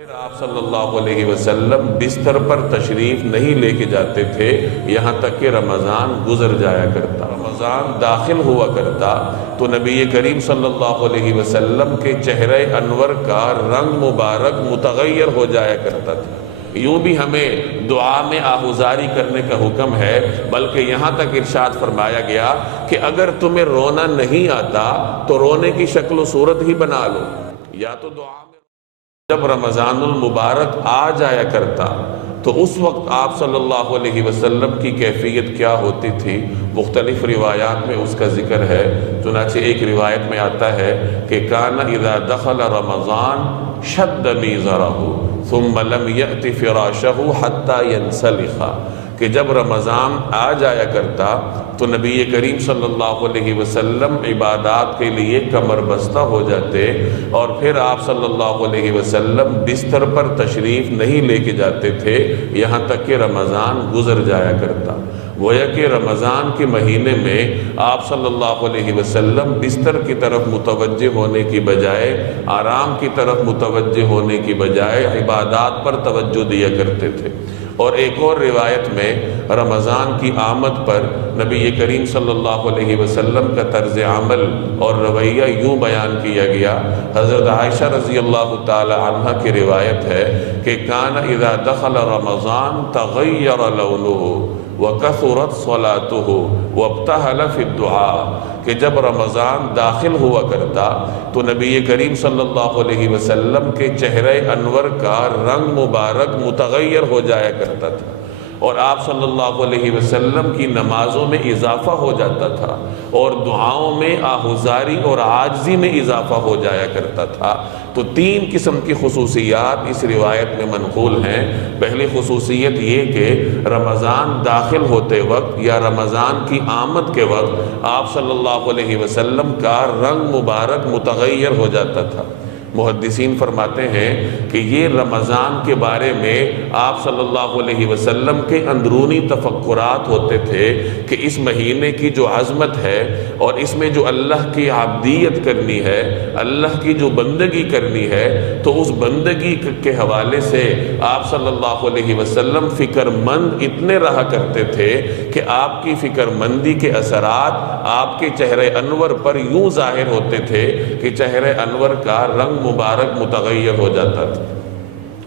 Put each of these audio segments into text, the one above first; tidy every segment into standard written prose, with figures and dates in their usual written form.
پھر آپ صلی اللہ علیہ وسلم بستر پر تشریف نہیں لے کے جاتے تھے یہاں تک کہ رمضان گزر جایا کرتا، رمضان داخل ہوا کرتا تو نبی کریم صلی اللہ علیہ وسلم کے چہرہ انور کا رنگ مبارک متغیر ہو جایا کرتا تھا۔ یوں بھی ہمیں دعا میں آہوزاری کرنے کا حکم ہے، بلکہ یہاں تک ارشاد فرمایا گیا کہ اگر تمہیں رونا نہیں آتا تو رونے کی شکل و صورت ہی بنا لو، یا تو دعا میں جب رمضان المبارک آ جایا کرتا تو اس وقت آپ صلی اللہ علیہ وسلم کی کیفیت کیا ہوتی تھی، مختلف روایات میں اس کا ذکر ہے۔ چنانچہ ایک روایت میں آتا ہے کہ کان اذا دخل رمضان شد میزرہ ثم لم یأت فراشہ حتی ینسلخ، کہ جب رمضان آ جایا کرتا تو نبی کریم صلی اللہ علیہ وسلم عبادات کے لیے کمر بستہ ہو جاتے، اور پھر آپ صلی اللہ علیہ وسلم بستر پر تشریف نہیں لے کے جاتے تھے یہاں تک کہ رمضان گزر جایا کرتا۔ گویا کہ رمضان کے مہینے میں آپ صلی اللہ علیہ وسلم بستر کی طرف متوجہ ہونے کی بجائے، آرام کی طرف متوجہ ہونے کی بجائے عبادات پر توجہ دیا کرتے تھے۔ اور ایک اور روایت میں رمضان کی آمد پر نبی کریم صلی اللہ علیہ وسلم کا طرز عمل اور رویہ یوں بیان کیا گیا۔ حضرت عائشہ رضی اللہ تعالی عنہ کی روایت ہے کہ کان اذا دخل رمضان تغیر لونہ وکثرت صلاتہ وابتہل فی الدعاء، کہ جب رمضان داخل ہوا کرتا تو نبی کریم صلی اللہ علیہ وسلم کے چہرہ انور کا رنگ مبارک متغیر ہو جایا کرتا تھا، اور آپ صلی اللہ علیہ وسلم کی نمازوں میں اضافہ ہو جاتا تھا، اور دعاؤں میں آہوزاری اور عاجزی میں اضافہ ہو جایا کرتا تھا۔ تو تین قسم کی خصوصیات اس روایت میں منقول ہیں۔ پہلی خصوصیت یہ کہ رمضان داخل ہوتے وقت یا رمضان کی آمد کے وقت آپ صلی اللہ علیہ وسلم کا رنگ مبارک متغیر ہو جاتا تھا۔ محدثین فرماتے ہیں کہ یہ رمضان کے بارے میں آپ صلی اللہ علیہ وسلم کے اندرونی تفکرات ہوتے تھے کہ اس مہینے کی جو عظمت ہے اور اس میں جو اللہ کی عبدیت کرنی ہے، اللہ کی جو بندگی کرنی ہے، تو اس بندگی کے حوالے سے آپ صلی اللہ علیہ وسلم فکر مند اتنے رہا کرتے تھے کہ آپ کی فکر مندی کے اثرات آپ کے چہرہ انور پر یوں ظاہر ہوتے تھے کہ چہرہ انور کا رنگ مبارک متغیر ہو جاتا تھا،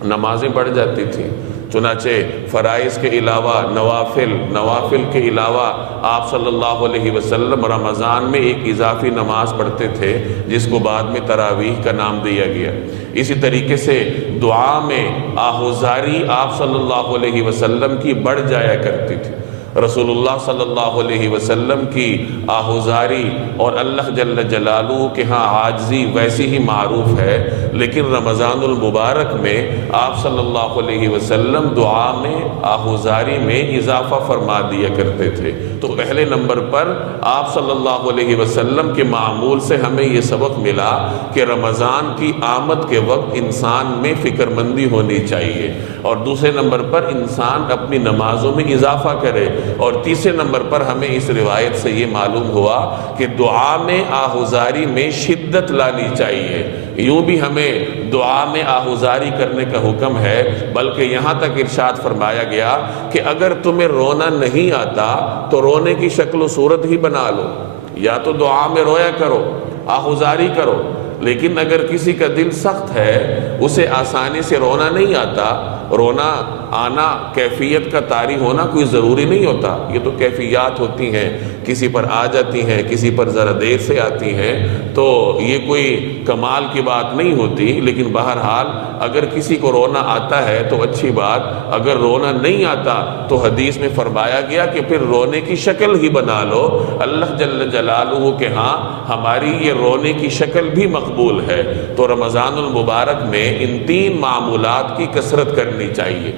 نمازیں بڑھ جاتی تھیں۔ چنانچہ فرائض کے علاوہ نوافل کے علاوہ آپ صلی اللہ علیہ وسلم رمضان میں ایک اضافی نماز پڑھتے تھے جس کو بعد میں تراویح کا نام دیا گیا۔ اسی طریقے سے دعا میں آہوزاری آپ صلی اللہ علیہ وسلم کی بڑھ جایا کرتی تھی۔ رسول اللہ صلی اللہ علیہ وسلم کی آہوزاری اور اللہ جل جلالہ کے ہاں عاجزی ویسی ہی معروف ہے، لیکن رمضان المبارک میں آپ صلی اللہ علیہ وسلم دعا میں آہوزاری میں اضافہ فرما دیا کرتے تھے۔ تو پہلے نمبر پر آپ صلی اللہ علیہ وسلم کے معمول سے ہمیں یہ سبق ملا کہ رمضان کی آمد کے وقت انسان میں فکر مندی ہونی چاہیے، اور دوسرے نمبر پر انسان اپنی نمازوں میں اضافہ کرے، اور تیسرے نمبر پر ہمیں اس روایت سے یہ معلوم ہوا کہ دعا میں آہوزاری میں شدت لانی چاہیے۔ یوں بھی ہمیں دعا میں آہوزاری کرنے کا حکم ہے، بلکہ یہاں تک ارشاد فرمایا گیا کہ اگر تمہیں رونا نہیں آتا تو رونے کی شکل و صورت ہی بنا لو، یا تو دعا میں رویا کرو، آہوزاری کرو۔ لیکن اگر کسی کا دل سخت ہے، اسے آسانی سے رونا نہیں آتا، رونا آنا کیفیت کا طاری ہونا کوئی ضروری نہیں ہوتا، یہ تو کیفیات ہوتی ہیں، کسی پر آ جاتی ہیں، کسی پر ذرا دیر سے آتی ہیں، تو یہ کوئی کمال کی بات نہیں ہوتی۔ لیکن بہرحال اگر کسی کو رونا آتا ہے تو اچھی بات، اگر رونا نہیں آتا تو حدیث میں فرمایا گیا کہ پھر رونے کی شکل ہی بنا لو۔ اللہ جل جلالہ کے ہاں ہماری یہ رونے کی شکل بھی مقبول ہے۔ تو رمضان المبارک میں ان تین معمولات کی کثرت کرنی چاہیے۔